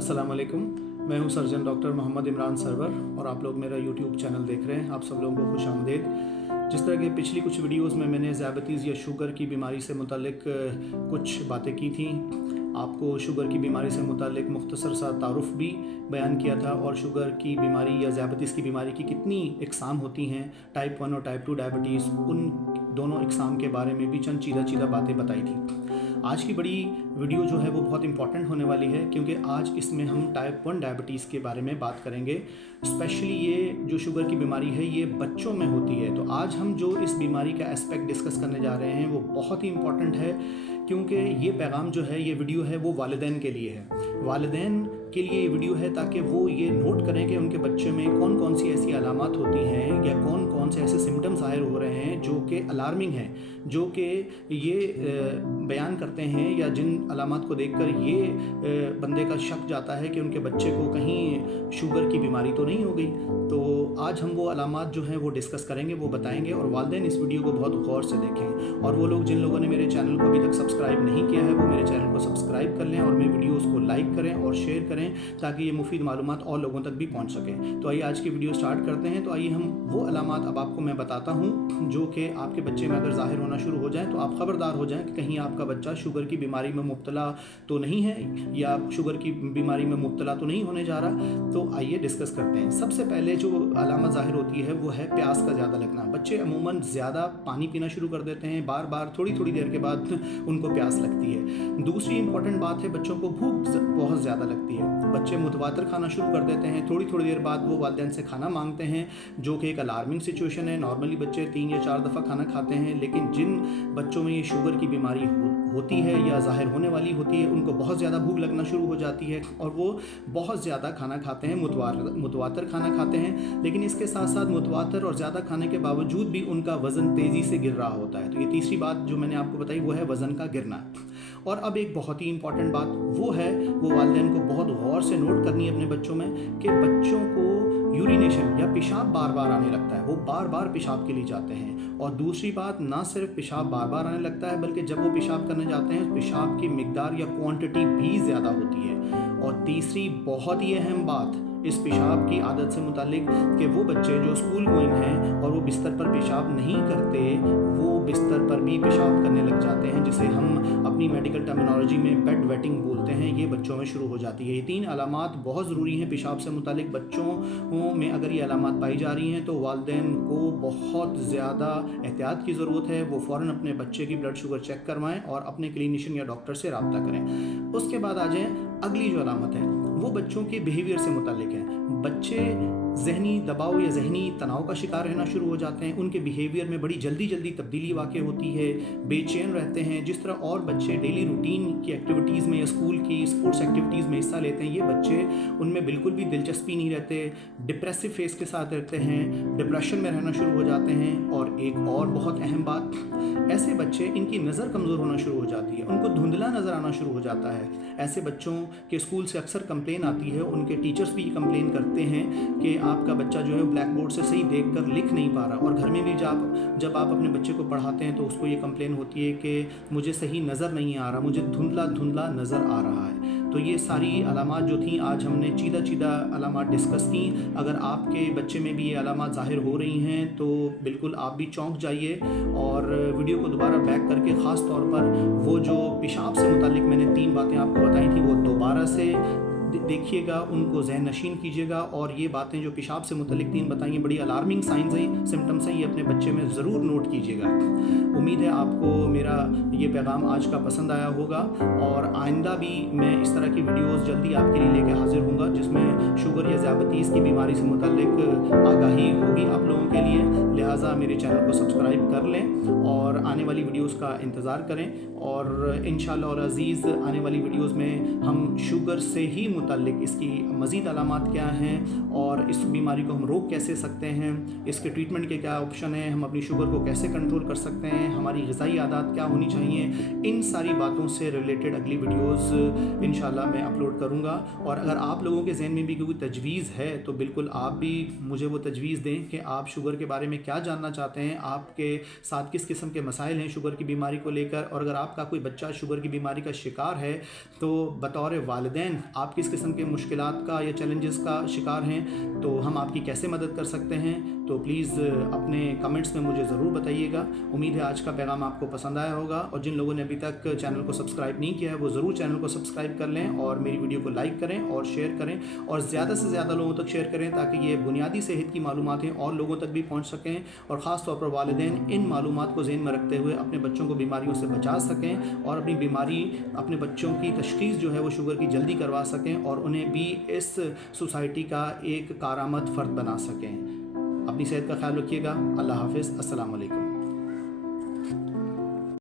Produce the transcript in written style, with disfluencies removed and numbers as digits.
अस्सलाम वालेकुम। मैं हूं सर्जन डॉक्टर मोहम्मद इमरान सरवर और आप लोग मेरा यूट्यूब चैनल देख रहे हैं। आप सब लोगों को खुश आमदीद। जिस तरह की पिछली कुछ वीडियोस में मैंने ज़ियाबतीज़ या शुगर की बीमारी से मुतालिक कुछ बातें की थी, आपको शुगर की बीमारी से मुतालिक मुख्तसर सा तारुफ़ भी बयान किया था और शुगर की बीमारी या ज़ियाबतीज़ की बीमारी की कितनी इकसाम होती हैं, टाइप 1 और टाइप 2 डायबिटीज़, उन दोनों इकसाम के बारे में भी चंद चीदा बातें बताई थी। आज की बड़ी वीडियो जो है वो बहुत इंपॉर्टेंट होने वाली है, क्योंकि आज इसमें हम टाइप 1 डायबिटीज़ के बारे में बात करेंगे। स्पेशली ये जो शुगर की बीमारी है ये बच्चों में होती है। तो आज हम जो इस बीमारी का एस्पेक्ट डिस्कस करने जा रहे हैं वो बहुत ही इंपॉर्टेंट है, क्योंकि ये पैगाम जो है, ये वीडियो है वो वालिदैन के लिए है। वालिदैन के लिए ये वीडियो है ताकि वो ये नोट करें कि उनके बच्चे में कौन कौन सी ऐसी अलामात होती हैं या कौन कौन से ऐसे सिम्टम्स ज़ाहिर हो रहे हैं जो कि अलार्मिंग हैं, जो कि ये बयान करते हैं या जिन अलामात को देखकर ये बंदे का शक जाता है कि उनके बच्चे को कहीं शुगर की बीमारी तो नहीं हो गई। तो आज हम वो अलामात जो हैं वो डिस्कस करेंगे, वो बताएंगे, और वालिदैन इस वीडियो को बहुत गौर से देखें। और वो लोग जिन लोगों ने मेरे चैनल को अभी तक सब्सक्राइब नहीं किया है वो मेरे चैनल को सब्सक्राइब कर लें और मेरे वीडियोज़ को लाइक करें और शेयर करें ताकि ये मुफीद मालूमात और लोगों तक भी पहुंच सकें। तो आइए आज की वीडियो स्टार्ट करते हैं। तो आइए हम वो अलामात अब आपको मैं बताता हूं जो कि आपके बच्चे में अगर ज़ाहिर होना शुरू हो जाए तो आप ख़बरदार हो जाएं कि कहीं आपका बच्चा शुगर की बीमारी में मुब्तला तो नहीं है या शुगर की बीमारी में मुब्तला तो नहीं होने जा रहा। तो आइए डिस्कस करते हैं। सबसे पहले जो अलामत ज़ाहिर होती है वो है प्यास का ज़्यादा लगना। बच्चे अमूमन ज़्यादा पानी पीना शुरू कर देते हैं, बार बार थोड़ी थोड़ी देर के बाद उनको प्यास लगती है। दूसरी इंपॉर्टेंट बात है, बच्चों को भूख बहुत ज़्यादा लगती है। बच्चे मुतवातिर खाना शुरू कर देते हैं, थोड़ी थोड़ी देर बाद वो वालिदैन से खाना मांगते हैं, जो कि एक अलार्मिंग सिचुएशन है। नॉर्मली बच्चे 3 या 4 दफ़ा खाना खाते हैं, लेकिन जिन बच्चों में ये शुगर की बीमारी होती है या ज़ाहिर होने वाली होती है उनको बहुत ज़्यादा भूख लगना शुरू हो जाती है और वो बहुत ज़्यादा खाना खाते हैं, मुतवातिर खाना खाते हैं। लेकिन इसके साथ साथ मुतवातिर और ज़्यादा खाने के बावजूद भी उनका वज़न तेज़ी से गिर रहा होता है। तो ये तीसरी बात जो मैंने आपको बताई वो है वज़न का गिरना। और अब एक बहुत ही इंपॉर्टेंट बात वो है, वो वालिदैन को बहुत गौर से नोट करनी है अपने बच्चों में कि बच्चों को यूरिनेशन या पेशाब बार बार आने लगता है, वो बार बार पेशाब के लिए जाते हैं। और दूसरी बात, ना सिर्फ पेशाब बार बार आने लगता है बल्कि जब वो पेशाब करने जाते हैं पेशाब की मिकदार या क्वांटिटी भी ज़्यादा होती है। और तीसरी बहुत ही अहम बात इस पेशाब की आदत से मुतालिक कि वो बच्चे जो स्कूल गोइंग हैं और वो बिस्तर पर पेशाब नहीं करते, वो बिस्तर पर भी पेशाब करने लग जाते हैं, जिसे हम अपनी मेडिकल टर्मिनोलॉजी में बेड वेटिंग बोलते हैं। ये बच्चों में शुरू हो जाती है। ये 3 अलामात बहुत ज़रूरी हैं पेशाब से मुतालिक। बच्चों में अगर ये अलामात पाई जा रही हैं तो वालिदैन को बहुत ज़्यादा एहतियात की ज़रूरत है। वो फ़ौरन अपने बच्चे की ब्लड शुगर चेक करवाएँ और अपने क्लिनिशियन या डॉक्टर से रब्ता करें। उसके बाद आ जाएँ अगली जो अलामत है वो बच्चों के बिहेवियर से मुतालिक है। बच्चे ज़हनी दबाव या ज़हनी तनाव का शिकार रहना शुरू हो जाते हैं, उनके बिहेवियर में बड़ी जल्दी तब्दीली वाक़ होती है, बेचैन रहते हैं। जिस तरह और बच्चे डेली रूटीन की एक्टिविटीज़ में या स्कूल की स्पोर्ट्स एक्टिविटीज़ में हिस्सा लेते हैं, ये बच्चे उनमें बिल्कुल भी दिलचस्पी नहीं रहते, डिप्रेसिव फेस के साथ रहते हैं, डिप्रेशन में रहना शुरू हो जाते हैं। और एक और बहुत अहम बात, ऐसे बच्चे इनकी नज़र कमज़ोर होना शुरू हो जाती है, उनको धुंधला नज़र आना शुरू हो जाता है। ऐसे बच्चों के स्कूल से अक्सर कंप्लेन आती है, उनके टीचर्स भी कंप्लेन करते हैं कि आपका बच्चा जो है ब्लैक बोर्ड से सही देखकर लिख नहीं पा रहा। और घर में भी जब आप अपने बच्चे को पढ़ाते हैं तो उसको ये कंप्लेन होती है कि मुझे सही नज़र नहीं आ रहा, मुझे धुंधला नज़र आ रहा है। तो ये सारी अलामात जो थी आज हमने चीदा अलामात डिस्कस की। अगर आपके बच्चे में भी ये अलामात ज़ाहिर हो रही हैं तो बिल्कुल आप भी चौंक जाइए और वीडियो को दोबारा बैक करके ख़ास तौर पर वो जो पेशाब से मुतालिक मैंने 3 बातें आपको बताई थी वो दोबारा से देखिएगा, उनको ज़हन नशीन कीजिएगा। और ये बातें जो पेशाब से मुतालिक 3 बताई हैं बड़ी अलार्मिंग साइंस हैं, सिम्टम्स हैं, ये अपने बच्चे में ज़रूर नोट कीजिएगा। उम्मीद है आपको मेरा ये पैगाम आज का पसंद आया होगा और आइंदा भी मैं इस तरह की वीडियोस जल्दी आपके लिए लेकर हाजिर हूँगा जिसमें शुगर या ज़ियाबतीज़ की बीमारी से मुतालिक आगाही होगी आप लोगों के लिए। लिहाजा मेरे चैनल को सब्सक्राइब कर लें और आने वाली वीडियोस का इंतज़ार करें। और इंशाअल्लाह और अज़ीज़ आने वाली वीडियोस में हम शुगर से ही मुताल्लिक इसकी मज़ीद अलामात क्या हैं और इस बीमारी को हम रोक कैसे सकते हैं, इसके ट्रीटमेंट के क्या ऑप्शन हैं, हम अपनी शुगर को कैसे कंट्रोल कर सकते हैं, हमारी ग़िज़ाई आदत क्या होनी चाहिए, इन सारी बातों से रिलेटेड अगली वीडियोस इंशाल्लाह मैं अपलोड करूँगा। और अगर आप लोगों के जहन में भी कोई तजवीज़ है तो बिल्कुल आप भी मुझे वो तजवीज़ दें कि आप शुगर के बारे में क्या जानना चाहते हैं, आपके साथ किस किस्म के मसाइल हैं शुगर की बीमारी को लेकर। और अगर आपका कोई बच्चा शुगर की बीमारी का शिकार है तो बतौर बतौर वालिदैन आप किस किस्म के मुश्किलात का या चैलेंजेस का शिकार हैं, तो हम आपकी कैसे मदद कर सकते हैं, तो प्लीज़ अपने कमेंट्स में मुझे ज़रूर बताइएगा। उम्मीद है आज का पैगाम आपको पसंद आया होगा, और जिन लोगों ने अभी तक चैनल को सब्सक्राइब नहीं किया है वो ज़रूर चैनल को सब्सक्राइब कर लें और मेरी वीडियो को लाइक करें और शेयर करें, और ज़्यादा से ज़्यादा लोगों तक शेयर करें ताकि ये बुनियादी सेहत की मालूमातें और लोगों तक भी पहुँच सकें, और ख़ास तौर पर वालिदैन इन मालूमात को ज़हन में रखते हुए अपने बच्चों को बीमारियों से बचा सकें और अपनी बीमारी अपने बच्चों की तशख़ीस जो है वो शुगर की जल्दी करवा सकें और उन्हें भी इस सोसाइटी का एक कारआमद फ़र्द बना सकें। अपनी सेहत का ख्याल रखिएगा। अल्लाह हाफ़िज़। अस्सलाम वालेकुम।